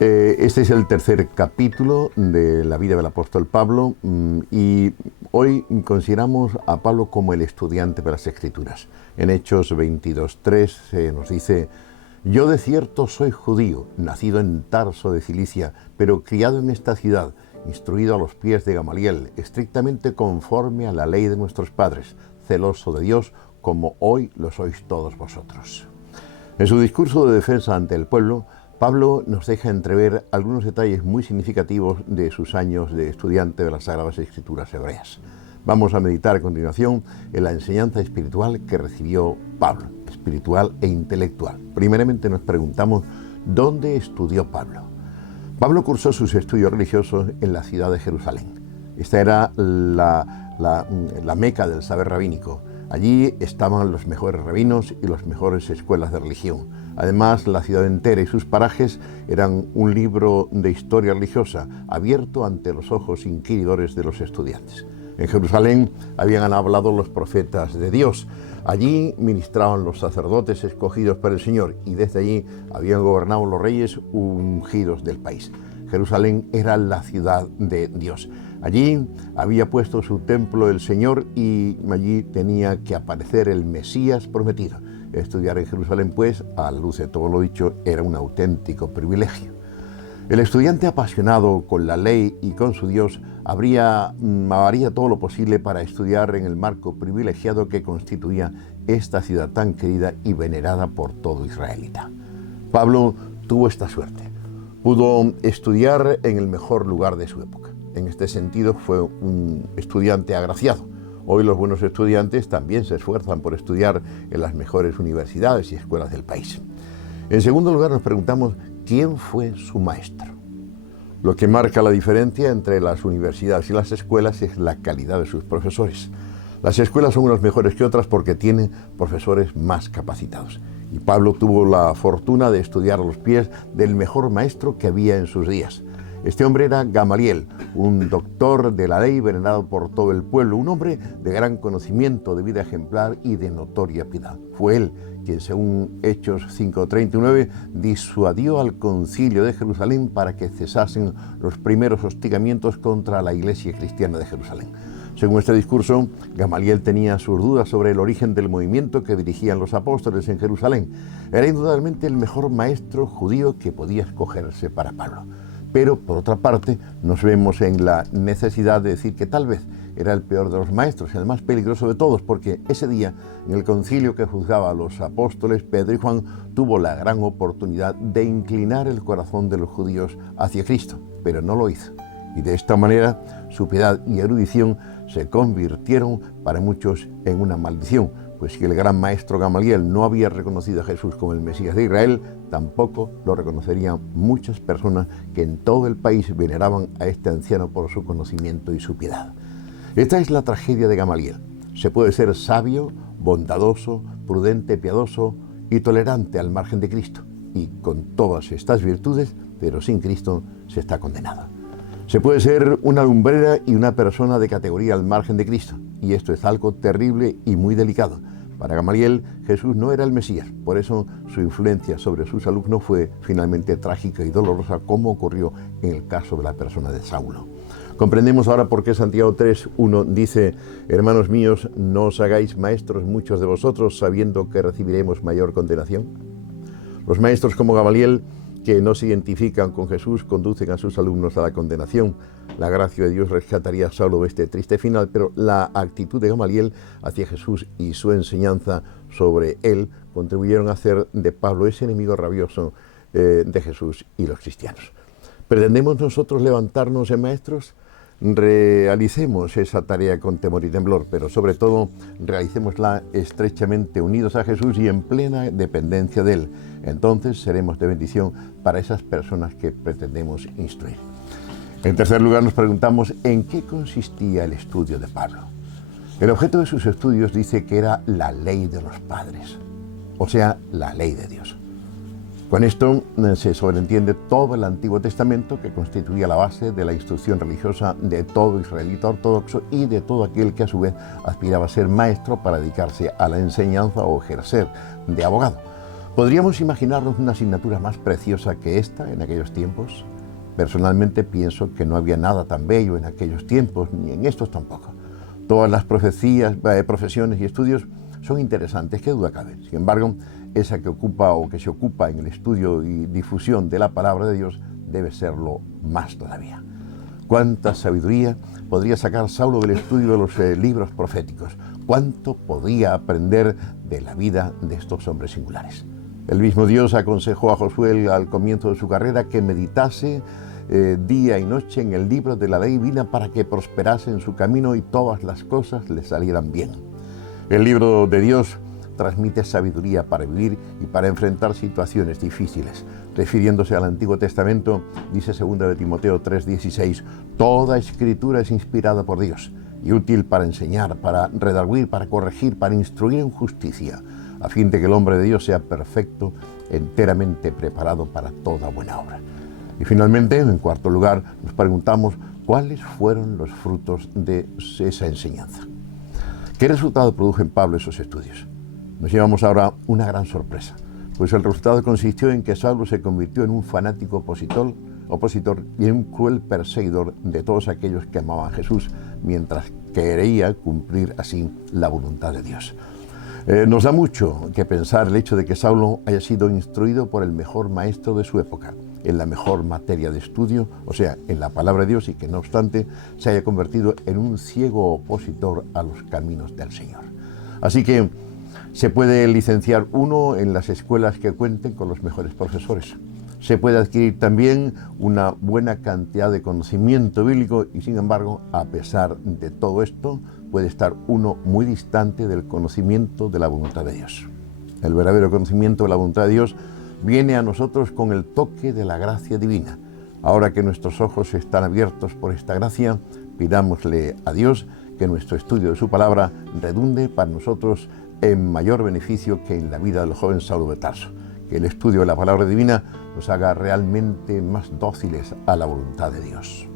Este es el tercer capítulo de la vida del apóstol Pablo y hoy consideramos a Pablo como el estudiante de las Escrituras. En Hechos 22:3 nos dice: yo de cierto soy judío, nacido en Tarso de Cilicia, pero criado en esta ciudad, instruido a los pies de Gamaliel, estrictamente conforme a la ley de nuestros padres, celoso de Dios, como hoy lo sois todos vosotros. En su discurso de defensa ante el pueblo, Pablo nos deja entrever algunos detalles muy significativos de sus años de estudiante de las Sagradas Escrituras hebreas. Vamos a meditar a continuación en la enseñanza espiritual que recibió Pablo, espiritual e intelectual. Primeramente nos preguntamos, ¿dónde estudió Pablo? Pablo cursó sus estudios religiosos en la ciudad de Jerusalén. Esta era la meca del saber rabínico. Allí estaban los mejores rabinos y las mejores escuelas de religión. Además, la ciudad entera y sus parajes eran un libro de historia religiosa abierto ante los ojos inquiridores de los estudiantes. En Jerusalén habían hablado los profetas de Dios. Allí ministraban los sacerdotes escogidos por el Señor y desde allí habían gobernado los reyes ungidos del país. Jerusalén era la ciudad de Dios. Allí había puesto su templo el Señor y allí tenía que aparecer el Mesías prometido. Estudiar en Jerusalén, pues, a la luz de todo lo dicho, era un auténtico privilegio. El estudiante apasionado con la ley y con su Dios haría todo lo posible para estudiar en el marco privilegiado que constituía esta ciudad tan querida y venerada por todo israelita. Pablo tuvo esta suerte. Pudo estudiar en el mejor lugar de su época. En este sentido fue un estudiante agraciado. Hoy los buenos estudiantes también se esfuerzan por estudiar en las mejores universidades y escuelas del país. En segundo lugar nos preguntamos, ¿quién fue su maestro? Lo que marca la diferencia entre las universidades y las escuelas es la calidad de sus profesores. Las escuelas son unas mejores que otras porque tienen profesores más capacitados. Y Pablo tuvo la fortuna de estudiar a los pies del mejor maestro que había en sus días. Este hombre era Gamaliel, un doctor de la ley venerado por todo el pueblo, un hombre de gran conocimiento, de vida ejemplar y de notoria piedad. Fue él quien, según Hechos 5:39, disuadió al concilio de Jerusalén para que cesasen los primeros hostigamientos contra la iglesia cristiana de Jerusalén. Según este discurso, Gamaliel tenía sus dudas sobre el origen del movimiento que dirigían los apóstoles en Jerusalén. Era indudablemente el mejor maestro judío que podía escogerse para Pablo. Pero, por otra parte, nos vemos en la necesidad de decir que tal vez era el peor de los maestros y el más peligroso de todos, porque ese día, en el concilio que juzgaba a los apóstoles, Pedro y Juan tuvo la gran oportunidad de inclinar el corazón de los judíos hacia Cristo, pero no lo hizo. Y de esta manera, su piedad y erudición se convirtieron para muchos en una maldición, pues si el gran maestro Gamaliel no había reconocido a Jesús como el Mesías de Israel, tampoco lo reconocerían muchas personas que en todo el país veneraban a este anciano por su conocimiento y su piedad. Esta es la tragedia de Gamaliel. Se puede ser sabio, bondadoso, prudente, piadoso y tolerante al margen de Cristo. Y con todas estas virtudes, pero sin Cristo, se está condenado. Se puede ser una lumbrera y una persona de categoría al margen de Cristo. Y esto es algo terrible y muy delicado. Para Gamaliel, Jesús no era el Mesías, por eso su influencia sobre sus alumnos fue finalmente trágica y dolorosa, como ocurrió en el caso de la persona de Saulo. Comprendemos ahora por qué Santiago 3:1 dice: hermanos míos, no os hagáis maestros muchos de vosotros, sabiendo que recibiremos mayor condenación. Los maestros como Gamaliel, que no se identifican con Jesús, conducen a sus alumnos a la condenación. La gracia de Dios rescataría a Saulo de este triste final, pero la actitud de Gamaliel hacia Jesús y su enseñanza sobre él contribuyeron a hacer de Pablo ese enemigo rabioso de Jesús y los cristianos. ¿Pretendemos nosotros levantarnos en maestros? Realicemos esa tarea con temor y temblor, pero sobre todo realicémosla estrechamente unidos a Jesús y en plena dependencia de Él. Entonces seremos de bendición para esas personas que pretendemos instruir. En tercer lugar nos preguntamos ¿en qué consistía el estudio de Pablo? El objeto de sus estudios dice que era la ley de los padres, o sea, la ley de Dios. Con esto se sobreentiende todo el Antiguo Testamento, que constituía la base de la instrucción religiosa de todo israelita ortodoxo y de todo aquel que a su vez aspiraba a ser maestro para dedicarse a la enseñanza o ejercer de abogado. ¿Podríamos imaginarnos una asignatura más preciosa que esta en aquellos tiempos? Personalmente pienso que no había nada tan bello en aquellos tiempos, ni en estos tampoco. Todas las profecías, profesiones y estudios son interesantes, qué duda cabe. Sin embargo, esa que ocupa o que se ocupa en el estudio y difusión de la palabra de Dios debe serlo más todavía. ¿Cuánta sabiduría podría sacar Saulo del estudio de los libros proféticos? ¿Cuánto podía aprender de la vida de estos hombres singulares? El mismo Dios aconsejó a Josué al comienzo de su carrera que meditase día y noche en el libro de la ley divina para que prosperase en su camino y todas las cosas le salieran bien. El libro de Dios transmite sabiduría para vivir y para enfrentar situaciones difíciles. Refiriéndose al Antiguo Testamento, dice 2 de Timoteo 3:16, toda escritura es inspirada por Dios y útil para enseñar, para redarguir, para corregir, para instruir en justicia, a fin de que el hombre de Dios sea perfecto, enteramente preparado para toda buena obra. Y finalmente, en cuarto lugar, nos preguntamos cuáles fueron los frutos de esa enseñanza. ¿Qué resultado produjo en Pablo esos estudios? Nos llevamos ahora una gran sorpresa, pues el resultado consistió en que Saulo se convirtió en un fanático opositor y en un cruel perseguidor de todos aquellos que amaban a Jesús, mientras quería cumplir así la voluntad de Dios. Nos da mucho que pensar el hecho de que Saulo haya sido instruido por el mejor maestro de su época, en la mejor materia de estudio, o sea, en la palabra de Dios, y que no obstante se haya convertido en un ciego opositor a los caminos del Señor. Así que se puede licenciar uno en las escuelas que cuenten con los mejores profesores. Se puede adquirir también una buena cantidad de conocimiento bíblico y, sin embargo, a pesar de todo esto, puede estar uno muy distante del conocimiento de la voluntad de Dios. El verdadero conocimiento de la voluntad de Dios viene a nosotros con el toque de la gracia divina. Ahora que nuestros ojos están abiertos por esta gracia, pidámosle a Dios que nuestro estudio de su palabra redunde para nosotros en mayor beneficio que en la vida del joven Saulo de Tarso. Que el estudio de la palabra divina nos haga realmente más dóciles a la voluntad de Dios.